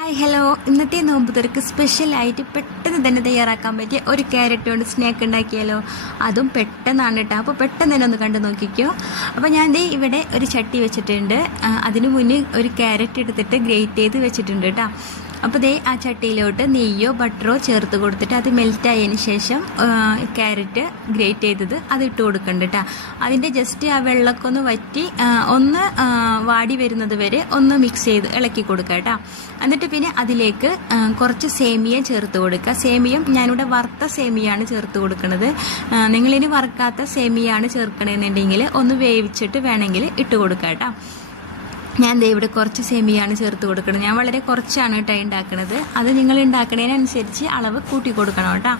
Hi hello, ഇന്നത്തെ നോമ്പ് തുറക്ക് സ്പെഷ്യലായിട്ട് പെട്ടെന്ന് തന്നെ തയ്യാറാക്കാൻ പറ്റിയ ഒരു ക്യാരറ്റ് കൊണ്ട് സ്നാക്ക് ഉണ്ടാക്കിയാലോ. അതും പെട്ടെന്നാണ് കേട്ടോ. അപ്പോൾ പെട്ടെന്ന് തന്നെ ഒന്ന് കണ്ടു നോക്കിക്കോ. അപ്പോൾ ഞാൻ ദേ ഇവിടെ ഒരു ചട്ടി വെച്ചിട്ടുണ്ട്. അതിന് മുന്നേ ഒരു ക്യാരറ്റ് എടുത്തിട്ട് ഗ്രേറ്റ് ചെയ്ത് വെച്ചിട്ടുണ്ട് കേട്ടോ. അപ്പോൾ ദേ ആ ചട്ടിയിലോട്ട് നെയ്യോ ബട്ടറോ ചേർത്ത് കൊടുത്തിട്ട് അത് മെൽറ്റായതിന് ശേഷം ക്യാരറ്റ് ഗ്രേറ്റ് ചെയ്തത് അത് ഇട്ട് കൊടുക്കുന്നുണ്ട് കേട്ടോ. അതിൻ്റെ ജസ്റ്റ് ആ വെള്ളമൊക്കെ ഒന്ന് വറ്റി ഒന്ന് വാടി വരുന്നത് വരെ ഒന്ന് മിക്സ് ചെയ്ത് ഇളക്കി കൊടുക്കുക കേട്ടോ. എന്നിട്ട് പിന്നെ അതിലേക്ക് കുറച്ച് സേമിയ ചേർത്ത് കൊടുക്കുക. സേമിയം ഞാനിവിടെ വറുത്ത സേമിയാണ് ചേർത്ത് കൊടുക്കുന്നത്. നിങ്ങളിനി വറുക്കാത്ത സേമിയാണ് ചേർക്കണമെന്നുണ്ടെങ്കിൽ ഒന്ന് വേവിച്ചിട്ട് വേണമെങ്കിൽ ഇട്ട് കൊടുക്കുക കേട്ടോ. ഞാൻ ദേ ഇവിടെ കുറച്ച് സേമിയാണ് ചേർത്ത് കൊടുക്കുന്നത്. ഞാൻ വളരെ കുറച്ചാണ് കേട്ടോ ഉണ്ടാക്കുന്നത്. അത് നിങ്ങൾ ഉണ്ടാക്കുന്നതിനനുസരിച്ച് അളവ് കൂട്ടി കൊടുക്കണം കേട്ടോ.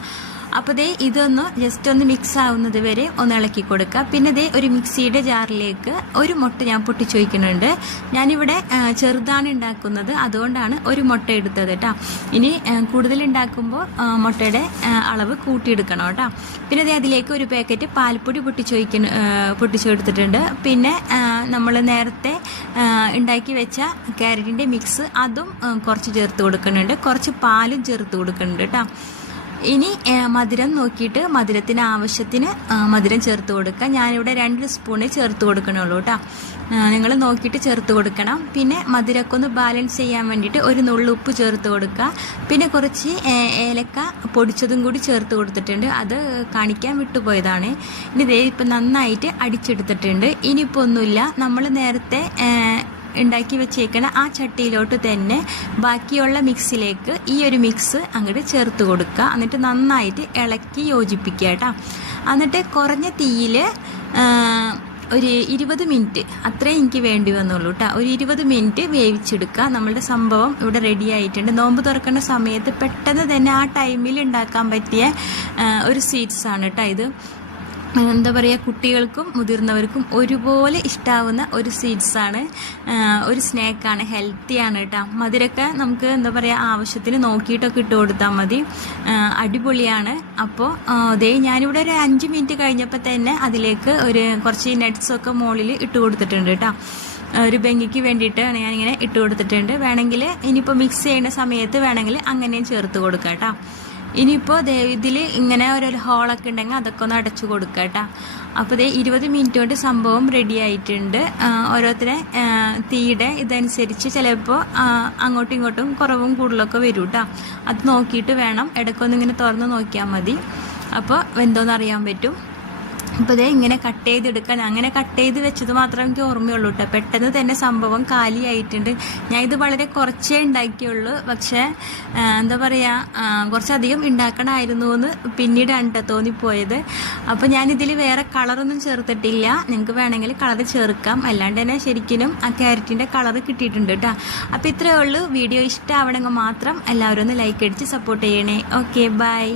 അപ്പോൾ ദേ ഇതൊന്ന് ജസ്റ്റ് ഒന്ന് മിക്സ് ആവുന്നത് വരെ ഒന്ന് ഇളക്കി കൊടുക്കുക. പിന്നെ ദേ ഒരു മിക്സിയുടെ ജാറിലേക്ക് ഒരു മുട്ട ഞാൻ പൊട്ടിച്ച് വയ്ക്കുന്നുണ്ട്. ഞാനിവിടെ ചെറുതാണ് ഉണ്ടാക്കുന്നത്, അതുകൊണ്ടാണ് ഒരു മുട്ട എടുത്തത് കേട്ടോ. ഇനി കൂടുതൽ ഉണ്ടാക്കുമ്പോൾ മുട്ടയുടെ അളവ് കൂട്ടിയെടുക്കണം കേട്ടോ. പിന്നെ ദേ അതിലേക്ക് ഒരു പാക്കറ്റ് പാൽപ്പൊടി പൊട്ടിച്ചെടുത്തിട്ടുണ്ട്. പിന്നെ നമ്മൾ നേരത്തെ ഉണ്ടാക്കി വെച്ച ക്യാരറ്റിൻ്റെ മിക്സ് അതും കുറച്ച് ചേർത്ത് കൊടുക്കുന്നുണ്ട്. കുറച്ച് പാലും ചേർത്ത് കൊടുക്കുന്നുണ്ട് കേട്ടോ. ഇനി മധുരം നോക്കിയിട്ട് മധുരത്തിന് ആവശ്യത്തിന് മധുരം ചേർത്ത് കൊടുക്കുക. ഞാനിവിടെ 2 സ്പൂണ് ചേർത്ത് കൊടുക്കണുള്ളൂ കേട്ടോ. നിങ്ങൾ നോക്കിയിട്ട് ചേർത്ത് കൊടുക്കണം. പിന്നെ മധുരമൊക്കെ ഒന്ന് ബാലൻസ് ചെയ്യാൻ വേണ്ടിയിട്ട് ഒരു നുള്ളു ഉപ്പ് ചേർത്ത് കൊടുക്കുക. പിന്നെ കുറച്ച് ഏലക്ക പൊടിച്ചതും കൂടി ചേർത്ത് കൊടുത്തിട്ടുണ്ട്. അത് കാണിക്കാൻ വിട്ടുപോയതാണ്. ഇനി ദേ ഇപ്പം നന്നായിട്ട് അടിച്ചെടുത്തിട്ടുണ്ട്. ഇനിയിപ്പോൾ ഒന്നുമില്ല, നമ്മൾ നേരത്തെ ഉണ്ടാക്കി വെച്ചേക്കണ ആ ചട്ടിയിലോട്ട് തന്നെ ബാക്കിയുള്ള മിക്സിലേക്ക് ഈ ഒരു മിക്സ് അങ്ങോട്ട് ചേർത്ത് കൊടുക്കുക. എന്നിട്ട് നന്നായിട്ട് ഇളക്കി യോജിപ്പിക്കുക കേട്ടോ. എന്നിട്ട് കുറഞ്ഞ തീയിൽ ഒരു 20 മിനിറ്റ് അത്രേ എനിക്ക് വേണ്ടി വന്നുള്ളൂ കേട്ടോ. ഒരു 20 മിനിറ്റ് വേവിച്ചെടുക്കുക. നമ്മളുടെ സംഭവം ഇവിടെ റെഡി ആയിട്ടുണ്ട്. നോമ്പ് തുറക്കേണ്ട സമയത്ത് പെട്ടെന്ന് തന്നെ ആ ടൈമിൽ ഉണ്ടാക്കാൻ പറ്റിയ ഒരു സ്വീറ്റ്സാണ് കേട്ടോ ഇത്. എന്താ പറയുക, കുട്ടികൾക്കും മുതിർന്നവർക്കും ഒരുപോലെ ഇഷ്ടാവുന്ന ഒരു സ്വീറ്റ്സാണ്, ഒരു സ്നാക്കാണ്, ഹെൽത്തിയാണ് കേട്ടോ. മധുരമൊക്കെ നമുക്ക് എന്താ പറയുക ആവശ്യത്തിന് നോക്കിയിട്ടൊക്കെ ഇട്ട് കൊടുത്താൽ മതി. അടിപൊളിയാണ്. അപ്പോൾ അതേ ഞാനിവിടെ ഒരു 5 മിനിറ്റ് കഴിഞ്ഞപ്പോൾ തന്നെ അതിലേക്ക് ഒരു കുറച്ച് നട്ട്സൊക്കെ മുകളിൽ ഇട്ട് കൊടുത്തിട്ടുണ്ട് കേട്ടോ. ഒരു ഭംഗിക്ക് വേണ്ടിയിട്ടാണ് ഞാനിങ്ങനെ ഇട്ട് കൊടുത്തിട്ടുണ്ട്. വേണമെങ്കിൽ ഇനിയിപ്പോൾ മിക്സ് ചെയ്യുന്ന സമയത്ത് വേണമെങ്കിൽ അങ്ങനെയും ചേർത്ത് കൊടുക്കാം കേട്ടോ. ഇനിയിപ്പോൾ ഇതിൽ ഇങ്ങനെ ഒരു ഹോളൊക്കെ ഉണ്ടെങ്കിൽ അതൊക്കെ ഒന്ന് അടച്ചു കൊടുക്കുക കേട്ടോ. അപ്പോൾ 20 മിനിറ്റ് കൊണ്ട് സംഭവം റെഡി ആയിട്ടുണ്ട്. ഓരോരുത്തരെ തീയുടെ ഇതനുസരിച്ച് ചിലപ്പോൾ അങ്ങോട്ടും ഇങ്ങോട്ടും കുറവും കൂടുതലൊക്കെ വരും കേട്ടോ. അത് നോക്കിയിട്ട് വേണം, ഇടയ്ക്കൊന്നിങ്ങനെ തുറന്ന് നോക്കിയാൽ മതി. അപ്പോൾ വെന്തോന്ന് അറിയാൻ പറ്റും. അപ്പോൾ ഇങ്ങനെ കട്ട് ചെയ്തെടുക്കാൻ, അങ്ങനെ കട്ട് ചെയ്ത് വെച്ചത് മാത്രമേ എനിക്ക് ഓർമ്മയുള്ളൂ കേട്ടോ. പെട്ടെന്ന് തന്നെ സംഭവം കാലിയായിട്ടുണ്ട്. ഞാൻ ഇത് വളരെ കുറച്ചേ ഉണ്ടാക്കിയുള്ളൂ. പക്ഷേ എന്താ പറയുക, കുറച്ചധികം ഉണ്ടാക്കണമായിരുന്നു എന്ന് പിന്നീടാണ് കേട്ടോ തോന്നിപ്പോയത്. അപ്പോൾ ഞാനിതിൽ വേറെ കളറൊന്നും ചേർത്തിട്ടില്ല. നിങ്ങൾക്ക് വേണമെങ്കിൽ കളർ ചേർക്കാം. അല്ലാണ്ട് തന്നെ ശരിക്കും ആ ക്യാരറ്റിൻ്റെ കളർ കിട്ടിയിട്ടുണ്ട് കേട്ടോ. അപ്പോൾ ഇത്രയേ ഉള്ളൂ. വീഡിയോ ഇഷ്ടമാവണമെങ്കിൽ മാത്രം എല്ലാവരും ഒന്ന് ലൈക്ക് അടിച്ച് സപ്പോർട്ട് ചെയ്യണേ. Okay, by.